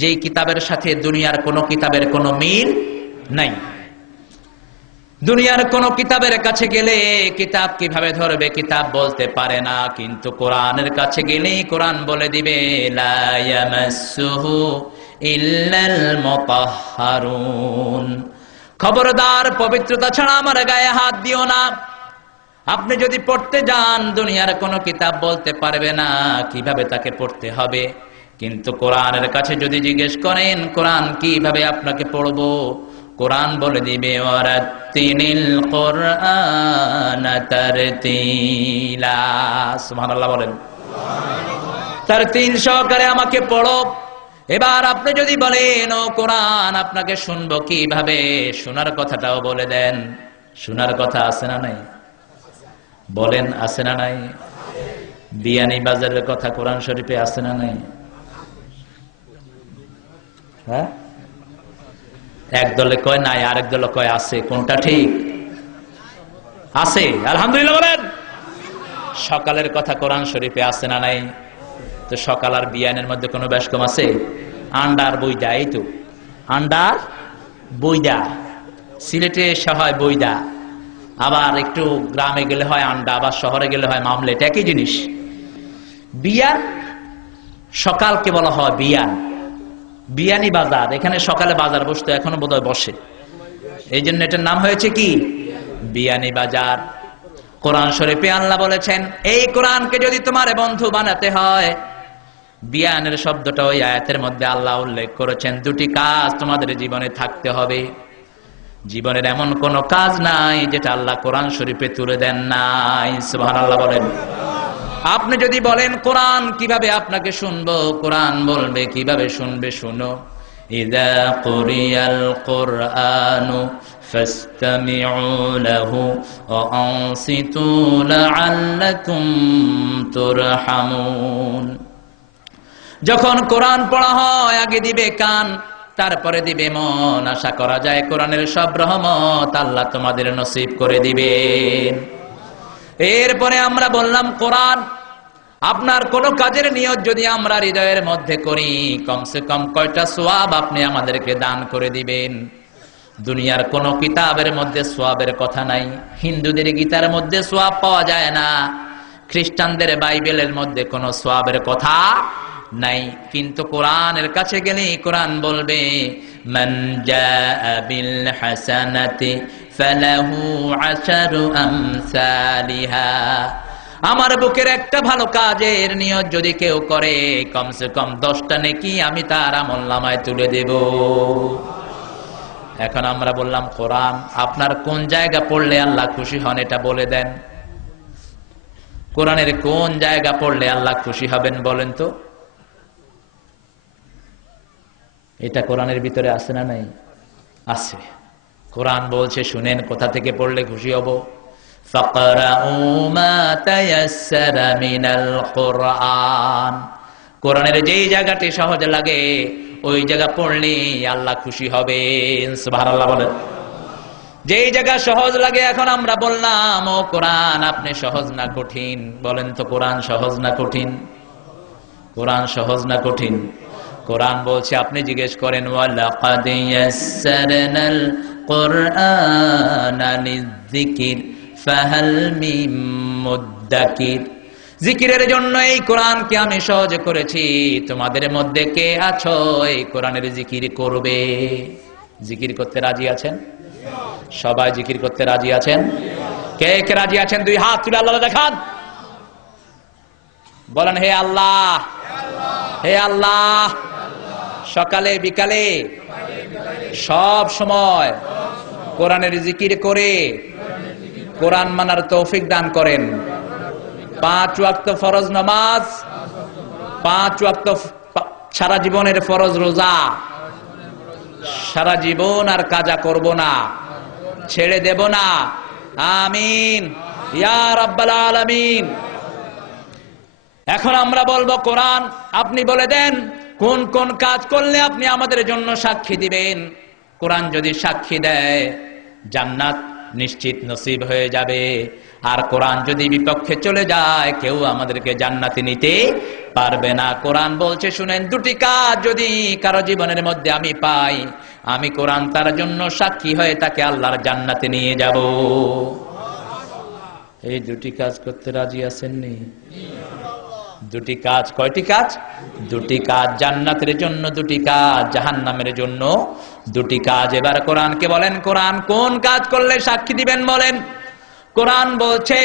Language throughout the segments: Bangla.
যেই কিতাবের সাথে দুনিয়ার কোনো কিতাবের কোনো মিল নাই। দুনিয়ার কোন কিতাবের কাছে গেলে কিতাব কিভাবে ধরবে, কিতাব বলতে পারে না, কিন্তু কোরআনের কাছে গেলেই কোরআন বলে দিবে লা ইয়ামাসসুহু ইল্লাল মুতাহহারুন, খবরদার পবিত্রতা ছাড়া আমার গায়ে হাত দিও না। আপনি যদি পড়তে যান দুনিয়ার কোন কিতাব বলতে পারবে না কিভাবে তাকে পড়তে হবে, কিন্তু কোরআনের কাছে যদি জিজ্ঞেস করেন কোরআন কিভাবে আপনাকে পড়বো, কোরআন বলে দিবে ওয়ারাত্তিনিল কুরআন তারতিলা। সুবহানাল্লাহ বলেন, তারতিল সহকারে আমাকে পড়ো। এবার আপনি যদি বলেন ও কোরআন আপনাকে শুনবো কিভাবে, শোনার কথাটাও বলে দেন। শোনার কথা আছে না নাই? বলেন আছে না নাই? বিয়ানী বাজারের কথা কোরআন শরীফে আছে না নাই? হ্যাঁ, এক দলে কয় নাই, আরেক দলে কয় আছে। কোনটা ঠিক? আছে, আলহামদুলিল্লাহ বলেন। সকালের কথা কোরআন শরীফে আছে না নাই? তো সকাল আর বিয়ানের মধ্যে কোনো বেশ কম আছে? আন্ডার বইদা, এই তো আন্ডার বইদা। সিলেটে এসে হয় বইদা, আবার একটু গ্রামে গেলে হয় আন্ডা, আবার শহরে গেলে হয় মামলেট, একই জিনিস। বিয়ান সকালকে বলা হয় বিয়ান, বিয়ানি বাজার। এখানে সকালে বাজার বসতো, এখনো বোধহয় বসে, এই জন্য এটার নাম হয়েছে কি বিয়ানি বাজার। কোরআন শরীফে আল্লাহ বলেছেন এই কোরআনকে যদি তোমার বন্ধু বানাতে হয়, বিয়ানের শব্দটা ওই আয়াতের মধ্যে আল্লাহ উল্লেখ করেছেন। দুটি কাজ তোমাদের জীবনে থাকতে হবে। জীবনের এমন কোন কাজ নাই যেটা আল্লাহ কোরআন শরীফে তুলে দেন নাই। সুবহানাল্লাহ বলেন। আপনি যদি বলেন কোরআন কিভাবে আপনাকে শুনবো, কোরআন বলবে কিভাবে শুনবে, শুনো। ইযা কুরিয়াল কুরআনু ফাসতামিউ লাহু ওয়া আনসিতু লাআল্লাকুম তুরহামুন। যখন কোরআন পড়া হয় আগে দিবে কান, তারপরে দিবে মন। আশা করা যায় কোরআনের সব রহমত আল্লাহ তোমাদের নসিব করে দিবেন। এরপরে আমরা বললাম কোরআন আপনার কোন কাজের নিয়ত যদি আমরা হৃদয়ের মধ্যে করি, কমসে কম কয়টা সওয়াব আপনি আমাদেরকে দান করে দিবেন। দুনিয়ার কোন কিতাবের মধ্যে সওয়াবের কথা নাই। হিন্দুদের গীতার মধ্যে সওয়াব পাওয়া যায় না, খ্রিস্টানদের বাইবেলের মধ্যে কোনো সওয়াবের কথা নাই, কিন্তু কোরআনের কাছে গেলে কোরআন বলবে মান জাআ বিল হাসানাতি ফালাহু আশারু আমসালিহা। আমার বুকের একটা ভালো কাজের নিয়ত যদি কেউ করে, কমসে কম 10টা নেকি আমি তার আমলনামায় তুলে দেব। এখন আমরা বললাম কোরআন আপনার কোন জায়গা পড়লে আল্লাহ খুশি হন এটা বলে দেন। কোরআনের কোন জায়গা পড়লে আল্লাহ খুশি হবেন বলেন তো? এটা কোরআনের ভিতরে আছে না নাই? আছে। কোরআন বলছে শুনেন কোথা থেকে পড়লে খুশি হব। ফাকরাউ মা তায়াসসারা মিনাল কুরআন। কোরআনের যেই জায়গাটি সহজ লাগে ওই জায়গা পড়লে আল্লাহ খুশি হবেন। সুবহানাল্লাহ বলেন। যেই জায়গা সহজ লাগে, এখন আমরা বললাম ও কোরআন আপনি সহজ না কঠিন বলেন তো? কোরআন সহজ না কঠিন? কোরআন সহজ না কঠিন? কোরআন বলছে আপনি জিজ্ঞেস করেন ওয়ালাকাদ ইয়াসসারনাল কুরআনা লিযিকির ফাহাল মিন মুদ্দাকির। জিকিরের জন্য এই কোরআনকে আমি সহজ করেছি, তোমাদের মধ্যে কে আছো এই কোরআনের জিকির করবে? জিকির করতে রাজি আছেন? সবাই জিকির করতে রাজি আছেন? কে কে রাজি আছেন দুই হাত তুলে আল্লাহ দেখান। বলেন হে আল্লাহ, হে আল্লাহ, সকালে বিকালে সব সময় কোরআনের জিকির করে কোরআন মানার তৌফিক দান করেন। 5 ওয়াক্ত ফরজ নামাজ, 5 ওয়াক্ত সারা জীবনের ফরজ রোজা, সারা জীবন আর কাজা করব না, ছেড়ে দেব না। আমিন ইয়া রাব্বাল আলামিন। এখন আমরা বলবো কোরআন আপনি বলে দেন কোন কোন কাজ করলে আপনি আমাদের জন্য সাক্ষী দিবেন। কোরআন যদি সাক্ষী দেয় জান্নাত নিশ্চিত নসিব হয়ে যাবে, আর কোরআন যদি বিপক্ষে চলে যায় কেউ আমাদেরকে জান্নাতে নিতে পারবে না। কোরআন বলছে শুনেন, দুটি কাজ যদি কারো জীবনের মধ্যে আমি পাই, আমি কোরআন তার জন্য সাক্ষী হয়ে তাকে আল্লাহর জান্নাতে নিয়ে যাব। এই দুটি কাজ করতে রাজি আছেননি? দুটি কাজ। কয়টি কাজ? দুটি কাজ। জান্নাতের জন্য দুটি কাজ, জাহান্নামের জন্য দুটি কাজ। এবার কোরআনকে বলেন, কোরআন কোন কাজ করলে সাক্ষী দিবেন বলেন। কোরআন বলছে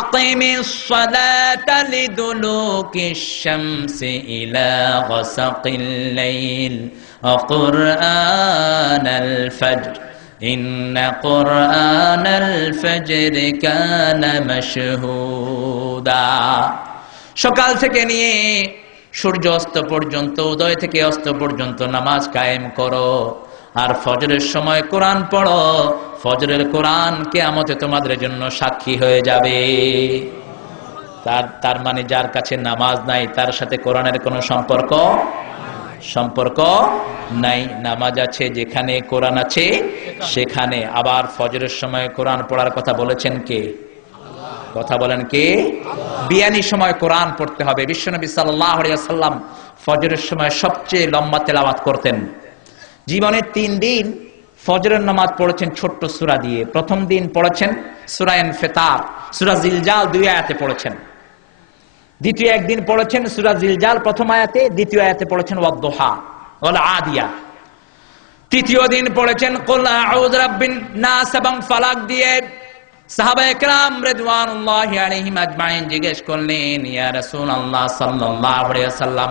আকিমিস সালাতা লিদুলুকিশ শামসি ইলা গাসাকিল লাইল ওয়া কুরআনাল ফাজর ইন্না কুরআনাল ফাজরি কানা মাশহুদা। সকাল থেকে নিয়ে সূর্য অস্ত পর্যন্ত, উদয় থেকে অস্ত পর্যন্ত নামাজ কায়েম করো, আর ফজরের সময় কোরআন পড়ো। ফজরের কোরআন কিয়ামতে তোমাদের জন্য সাক্ষী হয়ে যাবে। তার মানে যার কাছে নামাজ নাই তার সাথে কোরআনের কোনো সম্পর্ক নাই। নামাজ আছে যেখানে, কোরআন আছে সেখানে। আবার ফজরের সময় কোরআন পড়ার কথা বলেছেন কে? কথা বলেন কে? বিয়ানি সময় কোরআন পড়তে হবে। বিশ্বনবী সাল্লাল্লাহু আলাইহি ওয়াসাল্লাম ফজরের সময় সবচেয়ে লম্বা তেলাওয়াত করতেন। জীবনে 3 দিন ফজরের নামাজ পড়েছেন ছোট্ট সূরা দিয়ে। প্রথম দিন পড়েছেন সূরা ইনফিতার, সূরা জিলজাল 2 আয়াতে পড়েছেন। দ্বিতীয় একদিন পড়েছেন সূরা জিলজাল প্রথম আয়াতে, দ্বিতীয় আয়াতে পড়েছেন ওয়াদ-দুহা ওয়াল আদিয়া। তৃতীয় দিন পড়েছেন কুল আউযু বিরাব্বিন নাস এবং ফালাক দিয়ে। সাহাবায়ে কেরাম রিদওয়ানুল্লাহি আলাইহিম আজমাইন জিজ্ঞেস করলেন, ইয়া রাসূলুল্লাহ সাল্লাল্লাহু আলাইহি ওয়াসাল্লাম,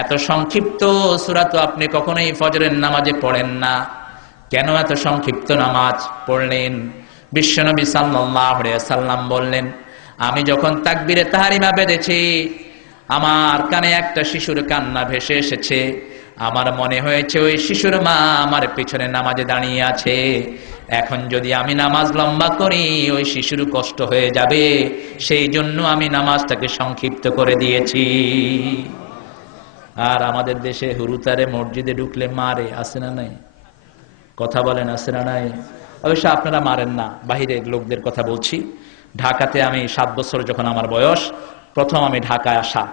এত সংক্ষিপ্ত সূরা তো আপনি কখনোই ফজরের নামাজে পড়েন না, কেন এত সংক্ষিপ্ত নামাজ পড়লেন? বিশ্বনবী সাল্লাল্লাহু আলাইহি ওয়াসাল্লাম বললেন, আমি যখন তাকবীরে তাহরিমা বেঁধেছি আমার কানে একটা শিশুর কান্না ভেসে এসেছে। আমার মনে হয়েছে ওই শিশুর মা আমার পিছনে নামাজে দাঁড়িয়ে আছে। এখন যদি আমি নামাজ লম্বা করি ওই শিশুর কষ্ট হয়ে যাবে, সেই জন্য আমি নামাজটাকে সংক্ষিপ্ত করে দিয়েছি। আর আমাদের দেশে হুরুতারে মসজিদে ঢুকলে মারে, আছে না নাই? কথা বলেন, আছে না নাই? অবশ্য আপনারা মারেন না, বাহিরের লোকদের কথা বলছি। ঢাকাতে আমি 7 বছর যখন আমার বয়স, প্রথম আমি ঢাকায় আসা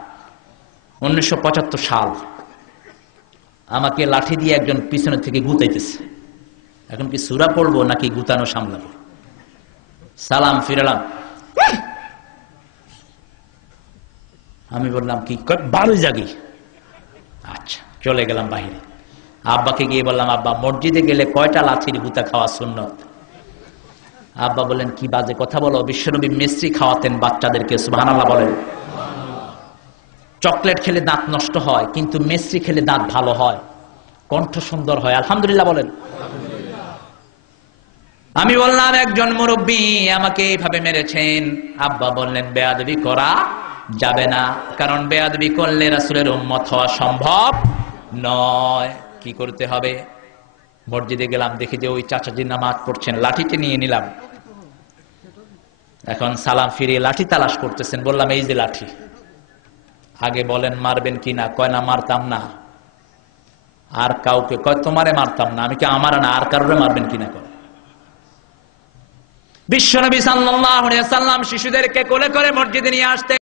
1975 সাল, আমাকে লাঠি দিয়ে একজন পিছনে থেকে গুতাইতেছে। এখন কি সূরা পড়বো নাকি গুতানো সামলাবো? সালাম ফিরালাম, আমি বললাম কি বারোই জাগি। আচ্ছা, চলে গেলাম বাহিরে। আব্বাকে গিয়ে বললাম, আব্বা মসজিদে গেলে কয়টা লাঠির গুতা খাওয়া সুন্নত? আব্বা বলেন, কি বাজে কথা বলো, বিশ্বনবী মিষ্টি খাওয়াতেন বাচ্চাদেরকে। সুবহানাল্লাহ বলেন। চকলেট খেলে দাঁত নষ্ট হয়, কিন্তু মিষ্টি খেলে দাঁত ভালো হয়, কণ্ঠ সুন্দর হয়। আলহামদুলিল্লাহ বলেন। আমি বললাম, একজন মুরব্বী আমাকে এইভাবে মেরেছেন। আব্বা বললেন, বেয়াদবি করা যাবে না, কারণ বেয়াদবি করলে রাসূলের উম্মত হওয়া সম্ভব নয়। কি করতে হবে? মসজিদে গেলাম, দেখি যে ওই চাচাজি নামাজ পড়ছেন, লাঠিটি নিয়ে নিলাম। এখন সালাম ফিরিয়ে লাঠি তালাশ করতেছেন। বললাম, এই যে লাঠি, আগে বলেন মারবেন কিনা? কয় না, মারতাম না। আর কাউকে? কয় তোমারে মারতাম না। আমি কি আমার না, আর কারোরে মারবেন কিনা? কয়। বিশ্বনবী সাল্লাল্লাহু আলাইহি ওয়াসাল্লাম শিশুদেরকে কোলে করে মসজিদে নিয়ে আসতেন।